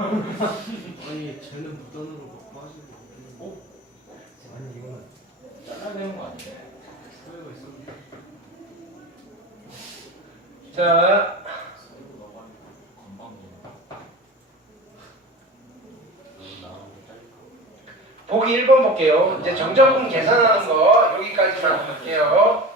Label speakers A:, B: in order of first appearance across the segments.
A: 아니 쟤는 무단으로 막 빠지고 어? 아니 이거는
B: 잘라야 되는 거 아니에요?
A: 소외가 있었는데
C: 자,
B: 서로 나가니까 건방지네.
C: 보기 1번 볼게요. 이제 정적분 계산하는 거 여기까지만 할게요.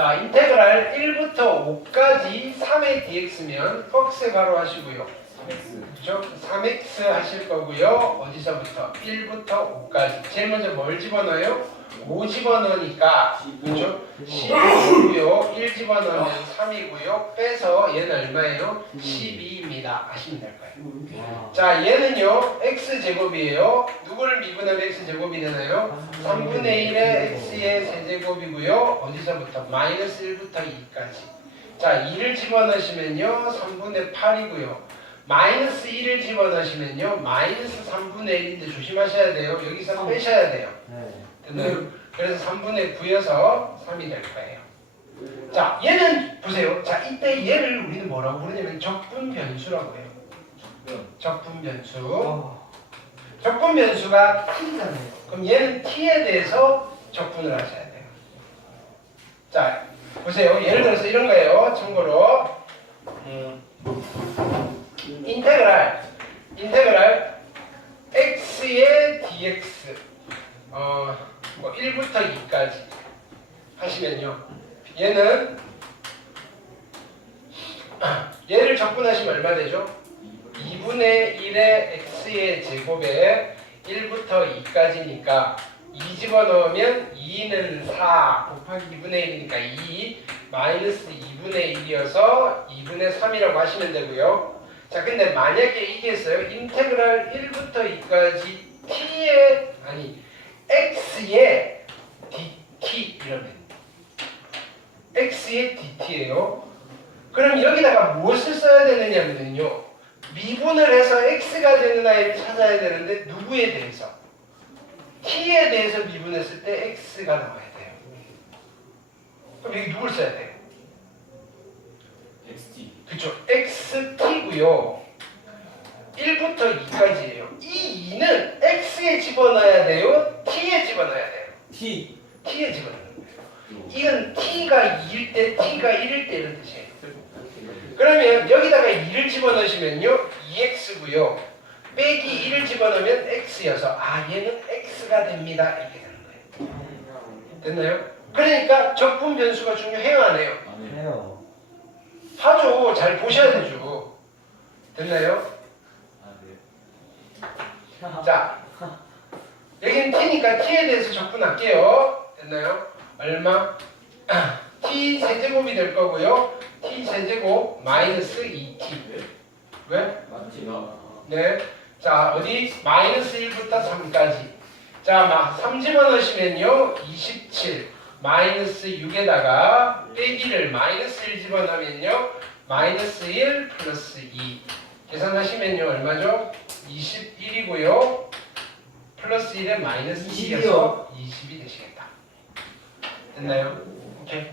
B: 네.
C: 자, 인테그랄 1부터 5까지 3의 dx면 퍽스 바로 하시고요.
B: 3x.
C: 그죠? 3x 하실 거고요. 어디서부터? 1부터 5까지. 제일 먼저 뭘 집어넣어요? 5 집어넣으니까 그죠? 15고요. 1 집어넣으면 3이고요. 빼서 얘는 얼마예요? 12입니다. 하시면 될 거예요.
A: 와
C: 자, 얘는요. x 제곱이에요. 누구를 미분하면 x 제곱이 되나요? 3분의 1의 x의 세제곱이고요. 어디서부터? 마이너스 1부터 2까지. 자, 2를 집어넣으시면요. 3분의 8이고요. 마이너스 1을 집어넣으시면요. 마이너스 3분의 1인데 조심하셔야 돼요. 여기서 빼셔야 돼요.
A: 네.
C: 됐나요? 그래서 3분의 9여서 3이 될 거예요. 자, 얘는 보세요. 자, 이때 얘를 우리는 뭐라고 부르냐면 적분 변수라고 해요.
B: 면.
C: 적분 변수.
A: 와
C: 적분 변수가 t잖아요. 그럼 얘는 t에 대해서 적분을 하셔야 돼요. 자, 보세요. 예를 들어서 이런 거예요. 참고로 음, 인테그랄 인테그랄 x의 dx 어, 뭐 1부터 2까지 하시면요. 얘는 얘를 적분하시면 얼마 되죠? 2분의 1의 x의 제곱에 1부터 2까지니까 2 집어넣으면 2는 4 곱하기 2분의 1이니까 2 마이너스 2분의 1이어서 2분의 3이라고 하시면 되고요. 자 근데 만약에 이게 있어요. 인테그랄 1부터 2까지 t의 아니 x의 dt 이러면 x의 dt예요. 그럼 여기다가 무엇을 써야 되느냐면요. 미분을 해서 x가 되는 아이를 찾아야 되는데 누구에 대해서? t에 대해서 미분했을 때 x가 나와야 돼요. 그럼 여기 누굴 써야 돼요?
B: xt.
C: 그쵸? xt고요. 1부터 2까지예요. 이 2는 x에 집어넣어야 돼요? T에 집어넣어야 돼요?
A: T
C: t에 집어넣는 거예요. 이건 t가 2일 때, t가 1일 때 이런 뜻이에요. 그러면 여기다가 2를 집어넣으시면요 2x고요 빼기 1을 집어넣으면 x여서 아 얘는 x가 됩니다 이렇게 되는 거예요 됐나요? 그러니까 적분 변수가 중요해요 안 해요?
B: 안 해요.
A: 해요
C: 하죠 잘 보셔야 되죠 됐나요?
B: 아, 네.
C: 자 여기는 t니까 t에 대해서 적분할게요 됐나요? 얼마? t 세제곱이 될 거고요 t 세제곱 마이너스 2t 왜?
B: 맞지? 나.
C: 네. 자, 어디? 마이너스 1부터 3까지. 자, 막 3 집어 넣으시면요. 27. 마이너스 6에다가 빼기를 마이너스 1 집어넣으면요. 마이너스 1 플러스 2. 계산하시면요. 얼마죠? 21이고요. 플러스 1에 마이너스 2여서 20이 되시겠다. 됐나요? 오케이.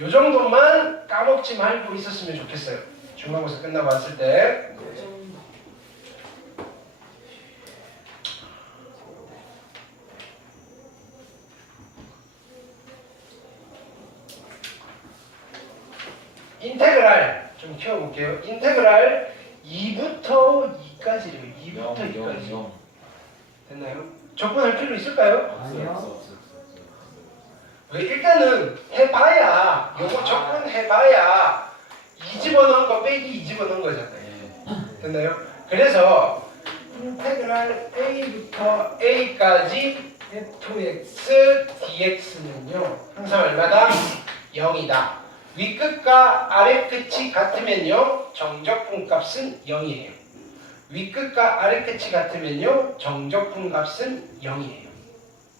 C: 요 정도만 까먹지 말고 있었으면 좋겠어요. 중간고사 끝나고 왔을 때. 인테그랄 좀 키워볼게요. 인테그랄 2부터 2까지래요. 2부터 2까지.
B: 영.
C: 됐나요? 적분할 필요 있을까요?
A: 아니요.
B: 없어, 없어, 없어, 없어.
C: 왜 일단은 해봐야 요거
B: 아.
C: 적분 해봐야 이 집어넣은 거 빼기 이 집어넣은 거잖아요.
B: 네.
C: 됐나요? 그래서 인테그랄 a부터 a까지 f2x dx는요 항상 얼마다? 0이다. 윗끝과 아래끝이 같으면요 정적분 값은 0이에요. 윗끝과 아래끝이 같으면요 정적분 값은 0이에요.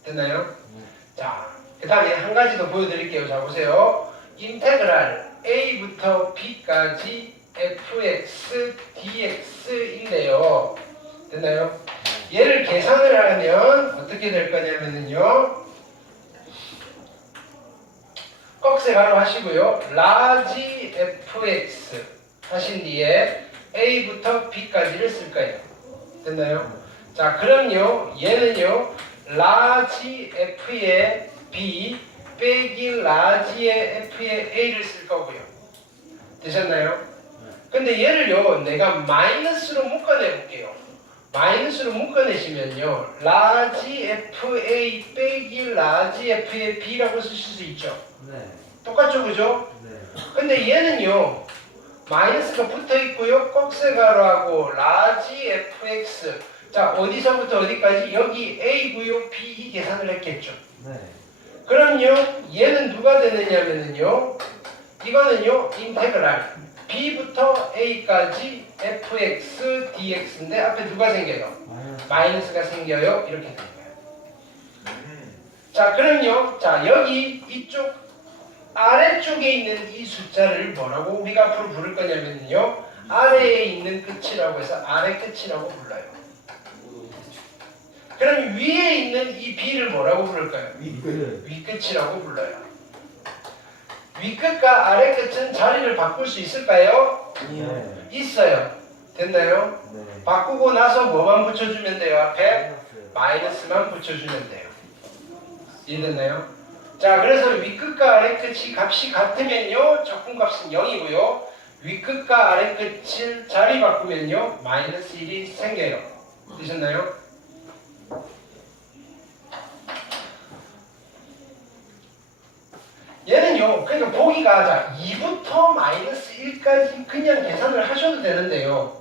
C: 됐나요? 자, 그 다음에 한 가지 더 보여드릴게요. 자, 보세요. 인테그랄 a부터 b까지 fx dx인데요. 됐나요? 얘를 계산을 하면 어떻게 될 거냐면요. 꺽쇠 가로 하시고요. 라지 fx 하신 뒤에 a부터 b까지를 쓸 거예요. 됐나요? 자, 그럼요. 얘는요. 라지 f의 b 빼기 라지의 f의 a를 쓸 거고요. 되셨나요? 근데 얘를요. 내가 마이너스로 묶어내 볼게요. 마이너스로 묶어내시면요. 라지 fa 빼기 라지 f의 b라고 쓰실 수 있죠.
A: 네.
C: 똑같죠, 그죠?
A: 네.
C: 근데 얘는요. 마이너스가 붙어 있고요. 꺽쇠 가로하고 라지 fx. 자, 어디서부터 어디까지? 여기 a고요. b 이 계산을 했겠죠.
A: 네.
C: 그럼요. 얘는 누가 되느냐면은요. 이거는요. 인테그랄 b부터 a까지 fx dx인데 앞에 누가 생겨요?
A: 마이너스.
C: 마이너스가 생겨요. 이렇게 된 거예요. 자, 그럼요. 자, 여기 이쪽 아래쪽에 있는 이 숫자를 뭐라고 우리가 앞으로 부를 거냐면요. 아래에 있는 끝이라고 해서 아래 끝이라고 불러요. 그럼 위에 있는 이 b를 뭐라고 부를까요?
A: 위끝.
C: 위 끝이라고 불러요. 위 끝과 아래 끝은 자리를 바꿀 수 있을까요?
A: 네.
C: 있어요. 됐나요?
A: 네.
C: 바꾸고 나서 뭐만 붙여주면 돼요? 앞에
A: 마이너스.
C: 마이너스만 붙여주면 돼요. 이해됐나요? 자, 그래서 위끝과 아래끝이 값이 같으면요, 적분값은 0이고요. 위끝과 아래끝을 자리 바꾸면요, 마이너스 1이 생겨요. 되셨나요? 얘는요, 그러니까 보기가 자, 2부터 마이너스 1까지 그냥 계산을 하셔도 되는데요.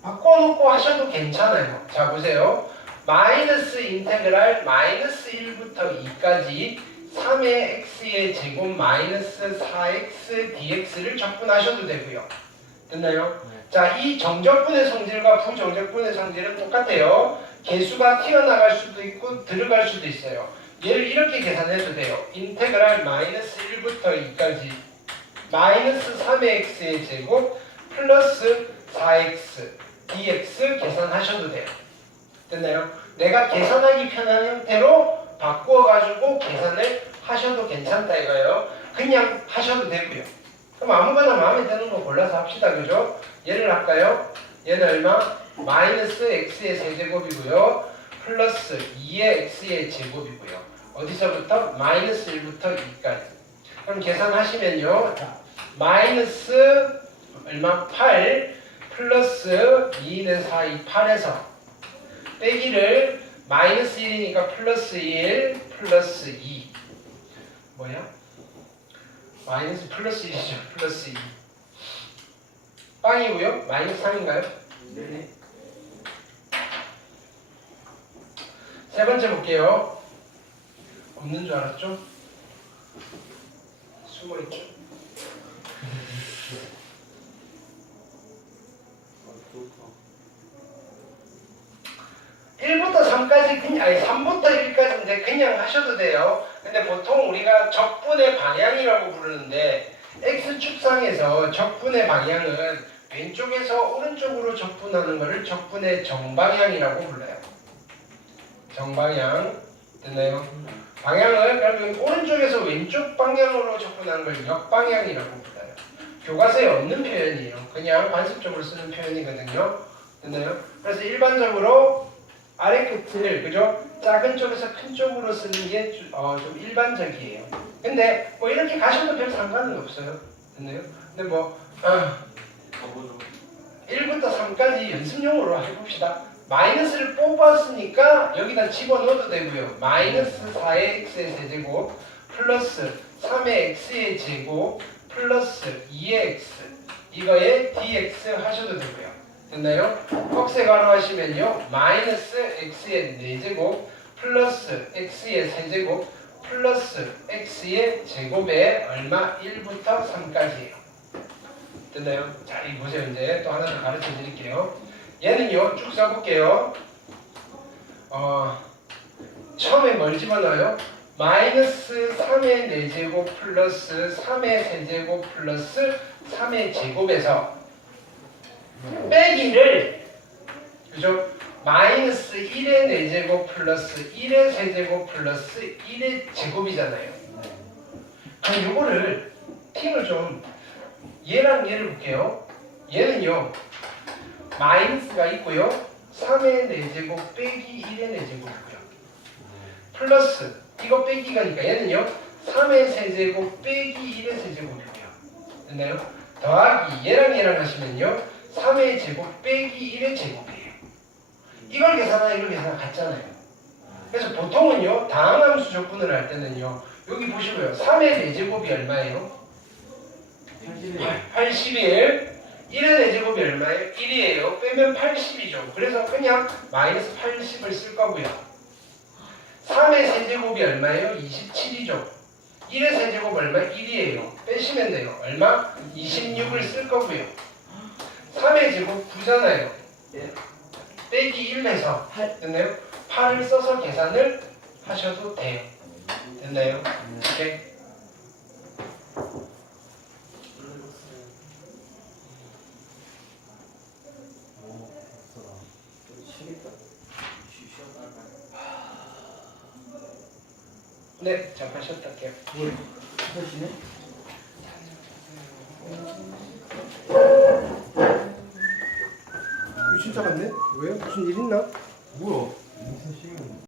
C: 바꿔놓고 하셔도 괜찮아요. 자, 보세요. 마이너스 인테그랄 마이너스 1부터 2까지 3의 x의 제곱 마이너스 4x dx를 적분하셔도 되고요. 됐나요?
A: 네.
C: 자, 이 정적분의 성질과 부정적분의 성질은 똑같아요. 개수가 튀어나갈 수도 있고 들어갈 수도 있어요. 얘를 이렇게 계산해도 돼요. 인테그랄 마이너스 1부터 2까지 마이너스 3의 x의 제곱 플러스 4x dx 계산하셔도 돼요. 됐나요? 내가 계산하기 편한 형태로 바꾸어가지고 계산을 하셔도 괜찮다 이거예요. 그냥 하셔도 되고요. 그럼 아무거나 마음에 드는 거 골라서 합시다. 그죠? 얘를 할까요? 얘는 얼마? 마이너스 x의 세제곱이고요. 플러스 2의 x의 제곱이고요. 어디서부터? 마이너스 1부터 2까지. 그럼 계산하시면요. 자, 마이너스 얼마? 8 플러스 2는 4, 2, 8에서 빼기를 마이너스 1이니까 플러스 1 플러스 2 뭐야? 마이너스 플러스 1이죠 플러스 2 빵이고요 마이너스 3인가요?
A: 네.
C: 세 번째 볼게요 없는 줄 알았죠? 숨어있죠?
A: 아,
C: 1부터 3까지 그냥 아니 3부터 1까지인데 그냥 하셔도 돼요. 근데 보통 우리가 적분의 방향이라고 부르는데 x 축상에서 적분의 방향은 왼쪽에서 오른쪽으로 적분하는 것을 적분의 정방향이라고 불러요. 정방향 됐나요? 방향을 그러면 오른쪽에서 왼쪽 방향으로 접근하는 걸 역방향이라고 불러요. 교과서에 없는 표현이에요. 그냥 관습적으로 쓰는 표현이거든요. 됐나요? 그래서 일반적으로 아래 끝을 그죠? 작은 쪽에서 큰 쪽으로 쓰는 게좀 일반적이에요. 근데 뭐 이렇게 가셔도 별 상관은 없어요. 됐나요? 근데 뭐 아, 1부터 3까지 연습용으로 해봅시다. 마이너스를 뽑았으니까 여기다 집어넣어도 되고요. 마이너스 4의 x의 세제곱 플러스 3의 x의 제곱 플러스 2의 x 이거에 dx 하셔도 되고요. 됐나요? 꺽쇠 가로 하시면요. 마이너스 x의 4제곱 플러스 x의 세제곱 플러스 x의 제곱에 얼마? 1부터 3까지예요. 됐나요? 자, 이 보세요. 이제 또 하나 더 가르쳐 드릴게요. 얘는요, 쭉 써볼게요. 어, 처음에 뭘 집어넣어요? 마이너스 3의 4제곱 플러스 3의 세제곱 플러스 3의 제곱에서 빼기를 그죠? 마이너스 1의 4제곱 플러스 1의 세제곱 플러스 1의 제곱이잖아요. 그럼 요거를 팀을 좀 얘랑 얘를 볼게요. 얘는요 마이너스가 있고요. 3의 4제곱 빼기 1의 4제곱이고요. 플러스 이거 빼기가니까 얘는요 3의 세제곱 빼기 1의 세제곱이고요. 됐나요? 더하기 얘랑 얘랑 하시면요 3의 제곱 빼기 1의 제곱이에요. 이걸 계산하나 이걸 계산하 같잖아요. 그래서 보통은요 다항함수 적분을 할 때는요 여기 보시고요 3의 4제곱이 얼마예요? 81 1의 4제곱이 얼마예요? 1이에요 빼면 80이죠 그래서 그냥 마이너스 80을 쓸 거고요 3의 세제곱이 얼마예요? 27이죠 1의 세제곱 얼마? 1이에요 빼시면 돼요 얼마? 26을 쓸 거고요 3의 제곱 9잖아요
A: 예.
C: 빼기 1 해서
A: 팔.
C: 됐나요? 8을 써서 계산을 하셔도 돼요 됐나요? 오케이. 네 잠깐 쉬었다 할게요
A: 펼치네?
D: 이거 진짜 같네? 왜요? 무슨 일 있나?
A: 뭐야? 무슨 시간?